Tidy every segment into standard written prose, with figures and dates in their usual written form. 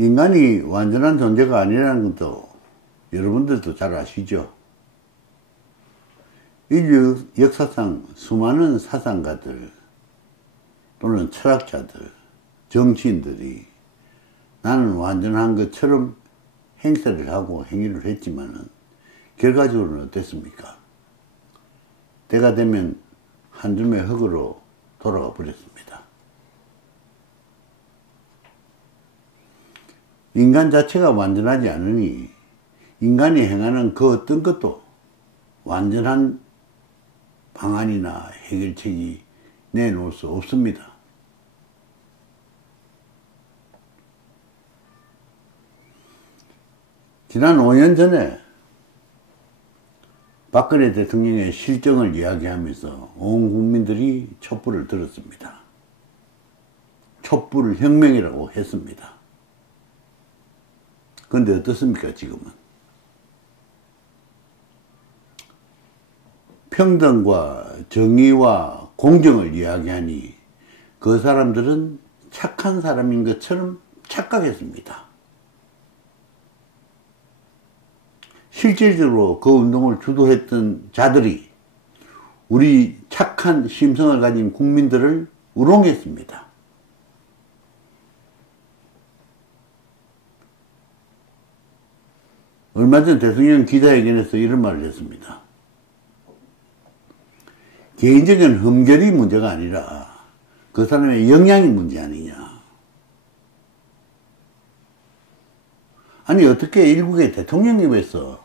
인간이 완전한 존재가 아니라는 것도 여러분들도 잘 아시죠? 인류 역사상 수많은 사상가들 또는 철학자들, 정치인들이 나는 완전한 것처럼 행세를 하고 행위를 했지만은 결과적으로는 어땠습니까? 때가 되면 한 줌의 흙으로 돌아가 버렸습니다. 인간 자체가 완전하지 않으니 인간이 행하는 그 어떤 것도 완전한 방안이나 해결책이 내놓을 수 없습니다. 지난 5년 전에 박근혜 대통령의 실정을 이야기하면서 온 국민들이 촛불을 들었습니다. 촛불 혁명이라고 했습니다. 그런데 어떻습니까, 지금은? 평등과 정의와 공정을 이야기하니 그 사람들은 착한 사람인 것처럼 착각했습니다. 실질적으로 그 운동을 주도했던 자들이 우리 착한 심성을 가진 국민들을 우롱했습니다. 얼마 전 대통령 기자회견에서 이런 말을 했습니다. 개인적인 흠결이 문제가 아니라 그 사람의 역량이 문제 아니냐. 아니 어떻게 일국의 대통령님에서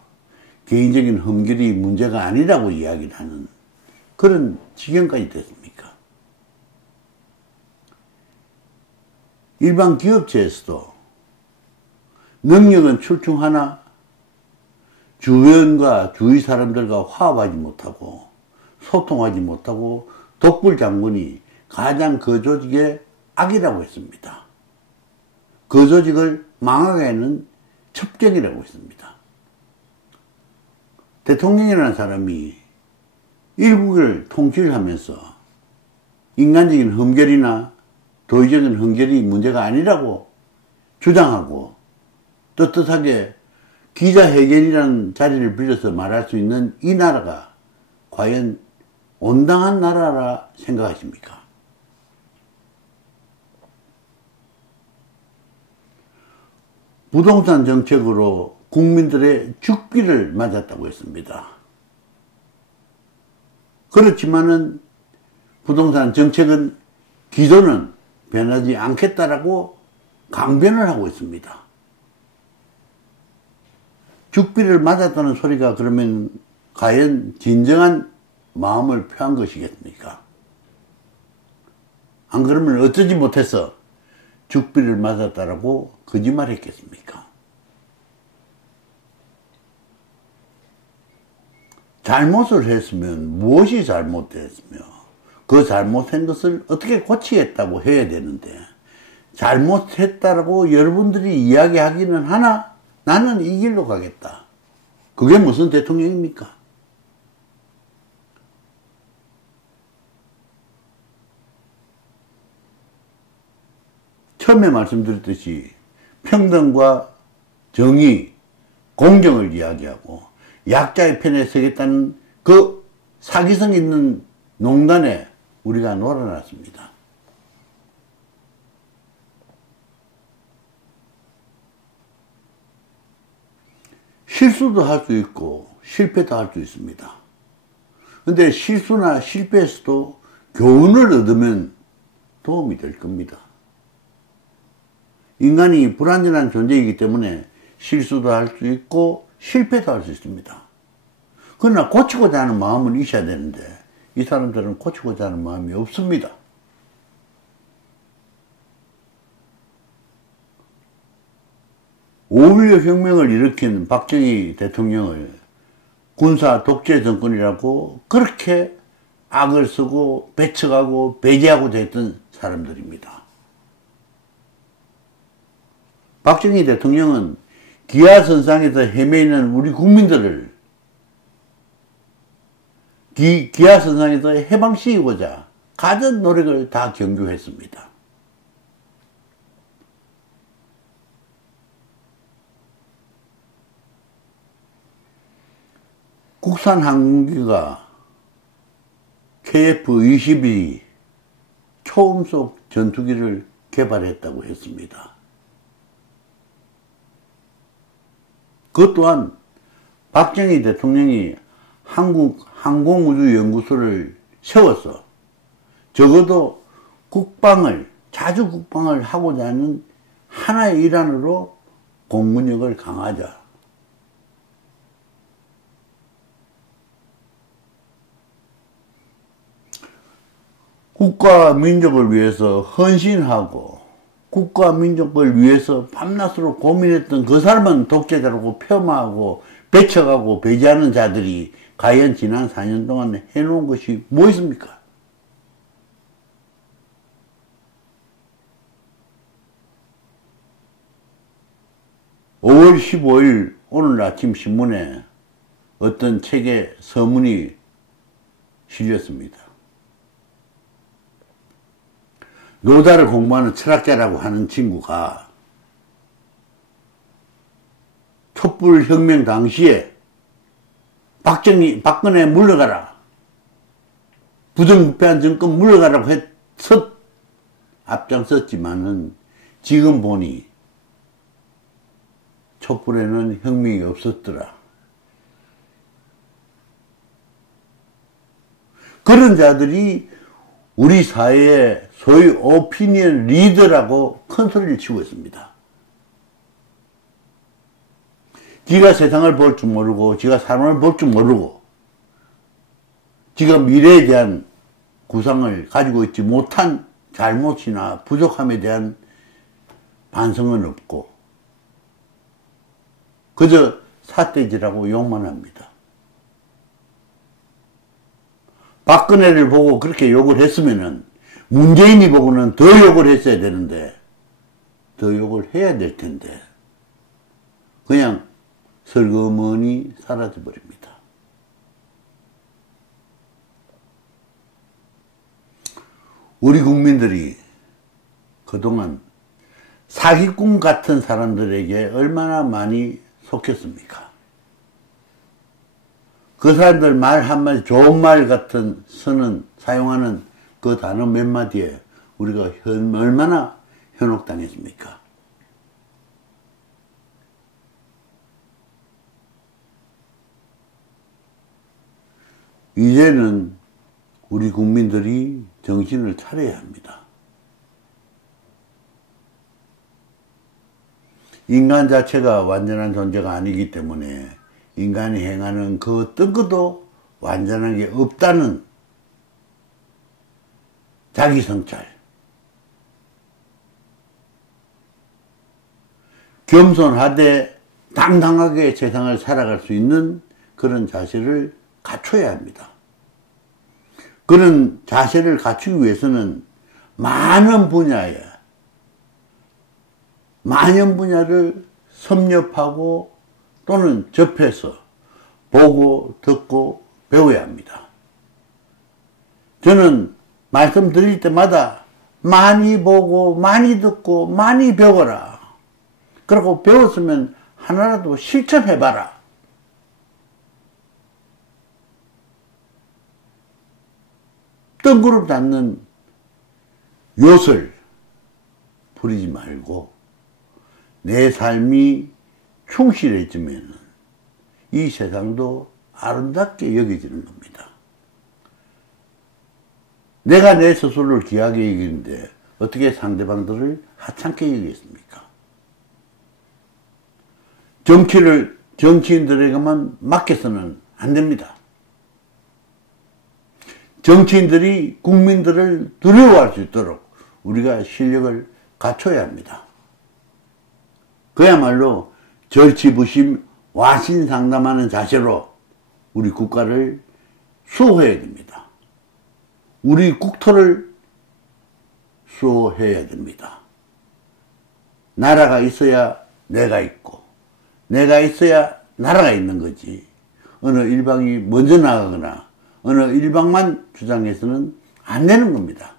개인적인 흠결이 문제가 아니라고 이야기를 하는 그런 지경까지 됐습니까? 일반 기업체에서도 능력은 출중하나 주변과 주위 사람들과 화합하지 못하고 소통하지 못하고 독불 장군이 가장 그 조직의 악이라고 했습니다. 그 조직을 망하게 하는 첩경이라고 했습니다. 대통령이라는 사람이 일국을 통치를 하면서 인간적인 흠결이나 도의적인 흠결이 문제가 아니라고 주장하고 떳떳하게 기자회견이라는 자리를 빌려서 말할 수 있는 이 나라가 과연 온당한 나라라 생각하십니까? 부동산 정책으로 국민들의 죽비를 맞았다고 했습니다. 그렇지만은 부동산 정책은 기존은 변하지 않겠다라고 강변을 하고 있습니다. 죽비를 맞았다는 소리가 그러면 과연 진정한 마음을 표한 것이겠습니까? 안 그러면 어쩌지 못해서 죽비를 맞았다라고 거짓말했겠습니까? 잘못을 했으면 무엇이 잘못됐으며 그 잘못한 것을 어떻게 고치겠다고 해야 되는데 잘못했다라고 여러분들이 이야기하기는 하나 나는 이 길로 가겠다. 그게 무슨 대통령입니까? 처음에 말씀드렸듯이 평등과 정의, 공정을 이야기하고 약자의 편에 서겠다는 그 사기성 있는 농단에 우리가 놀아났습니다. 실수도 할 수 있고 실패도 할 수 있습니다. 근데 실수나 실패에서도 교훈을 얻으면 도움이 될 겁니다. 인간이 불완전한 존재이기 때문에 실수도 할 수 있고 실패도 할 수 있습니다. 그러나 고치고자 하는 마음은 있어야 되는데 이 사람들은 고치고자 하는 마음이 없습니다. .5.16 혁명을 일으킨 박정희 대통령을 군사 독재 정권이라고 그렇게 악을 쓰고 배척하고 배제하고자 했던 사람들입니다. 박정희 대통령은 기아선상에서 헤매이는 우리 국민들을 기아선상에서 해방시키고자 가진 노력을 다 경유했습니다. 국산 항공기가 KF-22 초음속 전투기를 개발했다고 했습니다. 그것 또한 박정희 대통령이 한국 항공우주연구소를 세워서 적어도 자주 국방을 하고자 하는 하나의 일환으로 공군력을 강화하자. 국가 민족을 위해서 헌신하고 국가 민족을 위해서 밤낮으로 고민했던 그 사람은 독재자라고 폄하하고 배척하고 배제하는 자들이 과연 지난 4년 동안 해놓은 것이 뭐 있습니까? (5월 15일) 오늘 아침 신문에 어떤 책에 서문이 실렸습니다. 노다를 공부하는 철학자라고 하는 친구가 촛불혁명 당시에 박근혜 물러가라, 부정부패한 정권 물러가라고 앞장섰지만은 지금 보니 촛불에는 혁명이 없었더라. 그런 자들이 우리 사회의 소위 오피니언 리더라고 큰 소리를 치고 있습니다. 지가 세상을 볼 줄 모르고, 지가 사람을 볼 줄 모르고, 지가 미래에 대한 구상을 가지고 있지 못한 잘못이나 부족함에 대한 반성은 없고, 그저 삿대질하고 욕만 합니다. 박근혜를 보고 그렇게 욕을 했으면은 문재인이 보고는 더 욕을 했어야 되는데, 더 욕을 해야 될 텐데, 그냥 슬그머니 사라져버립니다. 우리 국민들이 그동안 사기꾼 같은 사람들에게 얼마나 많이 속혔습니까? 그 사람들 말 한마디, 좋은 말 같은 사용하는 그 단어 몇 마디에 우리가 얼마나 현혹당했습니까? 이제는 우리 국민들이 정신을 차려야 합니다. 인간 자체가 완전한 존재가 아니기 때문에 인간이 행하는 그 어떤 것도 완전한 게 없다는 자기성찰, 겸손하되 당당하게 세상을 살아갈 수 있는 그런 자세를 갖춰야 합니다. 그런 자세를 갖추기 위해서는 많은 분야를 섭렵하고 또는 접해서 보고 듣고 배워야 합니다. 저는 말씀드릴 때마다 많이 보고 많이 듣고 많이 배워라. 그리고 배웠으면 하나라도 실천해봐라. 뜬구름 잡는 요술 부리지 말고 내 삶이 충실해지면 이 세상도 아름답게 여겨지는 겁니다. 내가 내 스스로를 귀하게 여기는데 어떻게 상대방들을 하찮게 여기겠습니까? 정치를 정치인들에게만 맡겨서는 안 됩니다. 정치인들이 국민들을 두려워할 수 있도록 우리가 실력을 갖춰야 합니다. 그야말로 절치부심 와신상담하는 자세로 우리 국가를 수호해야 됩니다. 우리 국토를 수호해야 됩니다. 나라가 있어야 내가 있고 내가 있어야 나라가 있는 거지, 어느 일방이 먼저 나가거나 어느 일방만 주장해서는 안 되는 겁니다.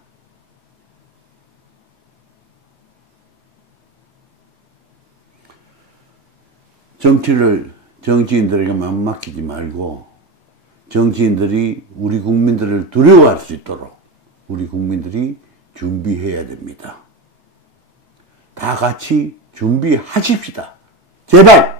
정치를 정치인들에게만 맡기지 말고 정치인들이 우리 국민들을 두려워할 수 있도록 우리 국민들이 준비해야 됩니다. 다 같이 준비하십시다. 제발!